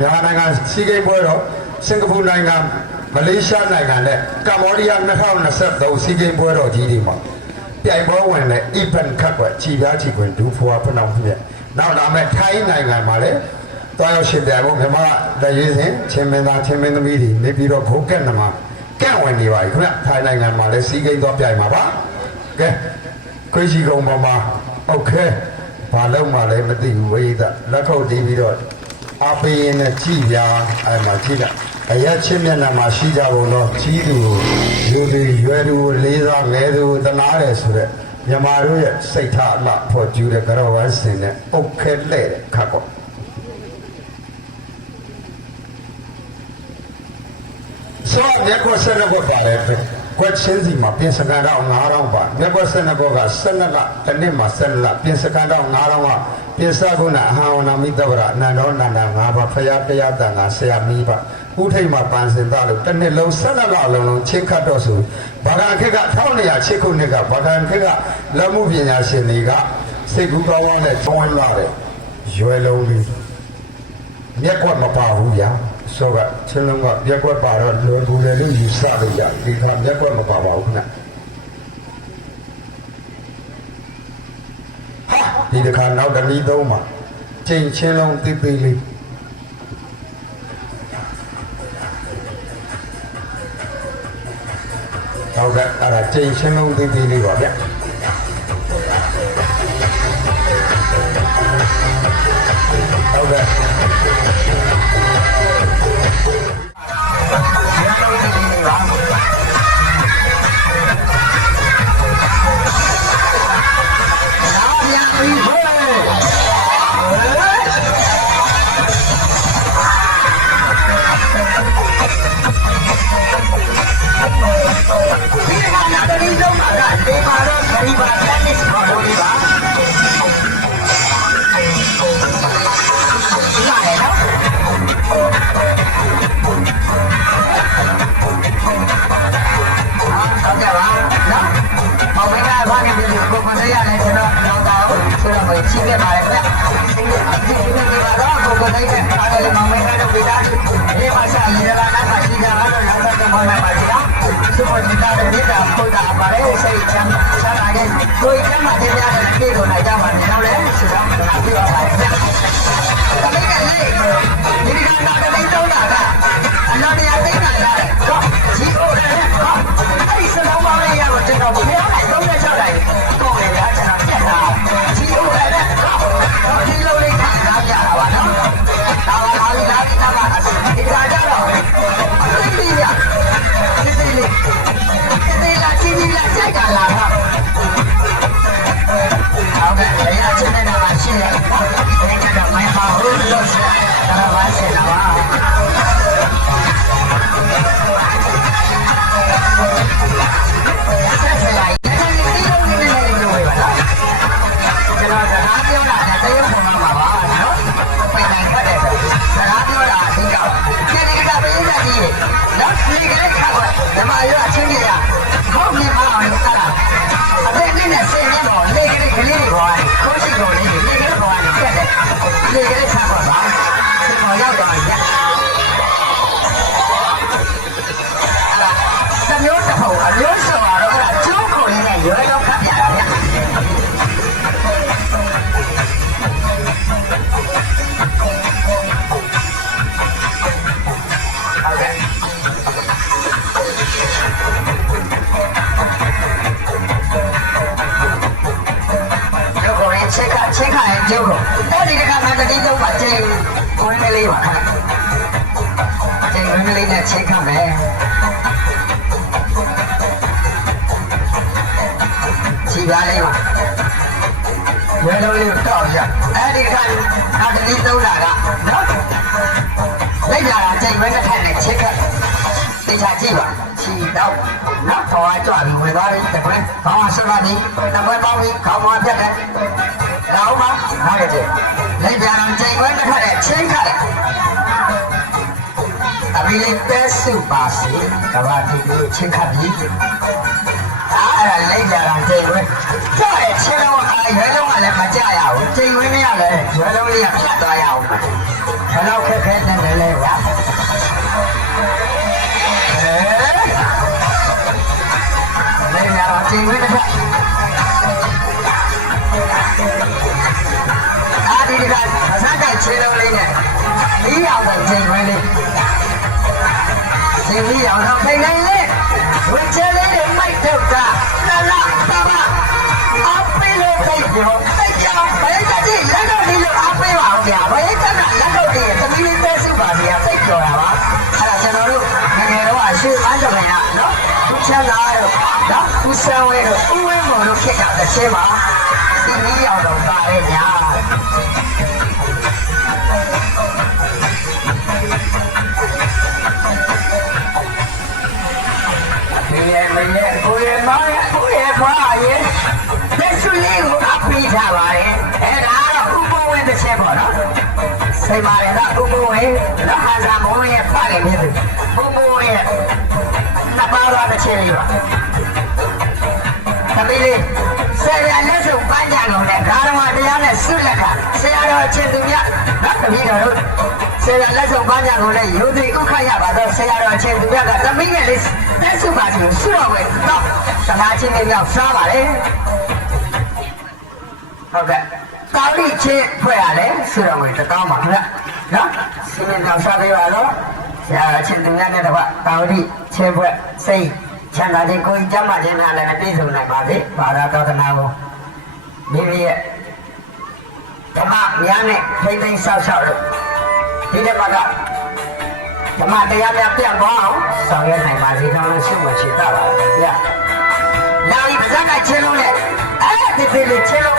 မြန်မာနိုင်ငံစီးကိန်းပွဲတော်စင်ကာပူနိုင်ငံမလေးရှားနိုင်ငံနဲ့ကမ္ဘောဒီးယား2023စီးကိန်းပွဲတော်ကြီးတွေမှာပြိုင်ပွဲဝင်တဲ့ event ခတ်ွက်ခြိပြားခြိခွင်ဒူဖွာဖနောင်းပြည့်နောက်လာမဲ့ထိုင်းနိုင်ငံမှာလည်းတော်ရောက်ရှင်ပြိုင်ဖို့မြန်မာတရေးစဉ်ချင်းမင်းသားချင်းမင်းသမီးတွေနေပြီးတော့ခိုးကက်နမှာကန့်ဝင်နေပါပြီခင်ဗျထိုင်းနိုင်ငံမှာလည်းစီးကိန်းတော့ပြိုင်မှာပါကဲခွေးရှိကုံပေါ်မှာဟုတ်ကဲဘာလုံးမှလည်းမသိဘူးဝိဒလက်ခုပ်တီးပြီးတော့ အပေးရင်နဲ့ကြည်ပြအဲ့မှာကြည်တာအရက်ချင်းမျက်နှာမှာရှိကြဖို့တော့ကြီးသူလူတွေရွယ်သူလေးစားငယ်သူတနာတယ်ဆိုတော့မြန်မာတို့ရဲ့စိတ်ထားအလှဖော်ကျူးတဲ့ကရောဝမ်းစင်နဲ့အုတ်ခဲလှဲ့တဲ့ခတ်ပေါ့ဆိုမြက်ကွက်ဆက်နှစ်ကွက်ပါတယ်ပဲကွက်ချင်းစီမှာပြင်စကန်တော့9000ပါမြက်ကွက်ဆက်နှစ်ကွက်က12လတစ်နှစ်မှာ12လပြင်စကန်တော့9000က ပြင်စကုဏအဟံဝနာမိတ္တဝရအနန္တောနန္ဒ5ပါဖရာတရားတန်ကဆရာမိပါဥထိတ်မှာပန်းစင်သားလို့တစ်နှစ်လုံး12လအလုံးလုံးချင်းခတ်တော့ဆိုဘာဂံခက်က1900ချစ်ခုနှစ်ကဘာဂံခက်ကလက်မှုပညာရှင်တွေကစိတ်ကူးကောင်းကောင်းနဲ့ကျွမ်းလာတဲ့ရွယ်လုံးလေးမျက်ကွက်မပါဘူးဗျာဆိုကချင်းလုံးကမျက်ကွက်ပါတော့လွယ်ကူတယ်လို့ယူဆလို့ရဒီကမျက်ကွက်မပါပါဘူးခဏဟာ ဒီတစ်ခါနောက်တစ်နည်းသုံးမှာချိန်ချင်းလုံးတိပိလေးဟုတ်ကဲ့အဲ့ဒါချိန်ချင်းလုံးတိပိလေးပါဗျာဟုတ်ကဲ့ဟုတ်ကဲ့ ဆိုတော့ပဲချင်းခဲ့ပါတယ်ဗျ။ဒီဒီဒီပါတော့ကိုကိုတိုင်းကအားလည်းမောင်မင်းကတော့ပြတာဒီမှာစာရင်းလာတာရှိကြတော့နောက်တော့မောင်မပါစီတော့စူပါစတာတဲ့ဒါပို့တာပါတယ်စိတ်ချမ်းသာလာတဲ့ကိုယ်ကမှတရားတဲ့ပြေကိုနိုင်ကြမှာနေတော့လေဆိုတော့ပြပါပါဗျ။တမင်ကလေးဒီကတော့တမင်တော့တာကအနာတရားသိတာရတယ်။တော့ဒီကိုလည်းတော့အဲ့ဒီစလုံးပေါင်းလေးရတော့ကျွန်တော်ဘုရား ရောက်တော့ရတမျိုးတစ်ခုအမျိုးဆိုတော့အဲ့ဒါကျိုးခုံလေးနဲ့ရွယ်တော့ခတ်ပြတာဗျဟုတ်ကဲ့ကျုပ်ကိုရင်ချက်ကချက်ခါရင်ကျုပ်ကိုအဲ့ဒီကမှတတိတော့ပါကျင်း ကိုင်းလေးပါကျင်းဝင်းလေးနဲ့ချက်ခမယ်ခြေပါလေးပါဝယ်လို့လေးတော့ရအဲ့ဒီကနောက်တတိသုံးတာကနော်လိုက်လာတာကျင်းဝင်းတစ်ထက်နဲ့ချက်ခတေချာကြည့်ပါခြေ တော့နောက်တော့ကြွပြီးဝင်သွားတယ်တကွန်းခေါင်းဆွပါသည်တကွန်းပေါင်းပြီးခေါင်းပေါ်ပြတ်တယ်တော့မှနောက်ရတဲ့လက်ကြံကျင်းဝင်းတစ်ထက်နဲ့ချင်းခတ်တယ်အမီလေးပဲစုပါစီကဘာတူချင်းခတ်ပြီးအဲ့ဒါလိမ့်ကြတာချိန်ဝဲကြောက်ရဲ့ချင်းလုံးအာရွယ်လုံးကလည်းမကြရဘူးချိန်ဝဲမရလဲရွယ်လုံးလေးကဖြတ်သွားရအောင်ဘယ်တော့ခက်ခဲနေတယ်လဲဗျာလိမ့် ကြတာချိန်ဝဲတစ်ခါအာဒီဒီကအစကချင်းလုံးလေးနဲ့ဒီအောင်တဲ့ချိန်ဝဲလေးချိန်ဝဲအောင်တော့ဖိနေလေဝချဲလေးတွေမိုက်တော့တာလာလာပါပါအပိလို့ခိုက်ပြောတိုက်ကြဘယ်တည်းလက်တော့ဒီလိုအပိပါအောင်ဗျာဘယ်တည်းလက်တော့ဒီသမီးလေးပဲစုပါဗျာစိတ်ကြော်ရပါအဲ့ဒါကျွန်တော်တို့ငယ်ငယ်တော့အရှိအားကြောင့်ရနော်သူ ချမ်းသာတော့နော်သူဆံဝဲတော့ဥဝဲမော်လို့ဖြစ်တာတစ်ချင်းပါဒီနည်းအောင်တော့ပါရဲ့ညာဒီရဲ့မင်းရဲ့ကိုရဲ့မောင်ရဲ့ကိုရဲ့ခွာရဲ့လက်စွပ်လေးကိုအပိထားပါရဲ့အဲ့ဒါတော့ဥပဝင်းတစ်ချက်ပေါ့နော်စိတ်ပါရဲ့ကဥပဝင်းတော့ဟာသာမောင်ရဲ့ဖားတယ်မြင်တယ်ဥပဝင်းရဲ့ တပါးတော့တစ်ချက်လေးပါသမီးလေးဆရာလက်စုံပန်းကြလုံးနဲ့ဓာရမတရားနဲ့ဆုလက်ခါဆရာတော်အချင်းသူမြတ်နော်သမီးတော်တို့ဆရာလက်စုံပန်းကြလုံးနဲ့ယုံသိဥခရပါတော့ဆရာတော်အချင်းသူမြတ်ကသမီးရဲ့လေးလက်စုံပါစီကိုဆုတော်ပဲတော့သမားချင်းလေးရောက်စားပါလေဟုတ်ကဲ့ကောင်းလိချင်းဖွဲ့ရတယ်ဆုတော်ပဲတကောင်းပါခင်ဗျနော်စီမံဆောင်စားပေးပါတော့ဆ ရာတော်အချင်းသူမြတ်နဲ့တော့ကောင်းလိချင်းဖွဲ့စိတ်ချမ်းသာခြင်းကိုယ်ကျမ်းမာခြင်းများလည်းပြည့်စုံနိုင်ပါစေဘာသာတော်သနာကိုမိမိရဲ့ဓမ္မများနဲ့ထိမ့်သိမ်းဆောက်ရှောက်လို့ဒီတစ်ပတ်ကဓမ္မတရားများပြန့်သွားအောင်ဆောင်ရွက်နိုင်ပါစေတော့လို့ရှုမှတ်ချတာပါဗျာ။နောက်ဒီပါဇက်ကချင်းလုံးနဲ့အဲ့ဒီဒီလေးချင်းလုံး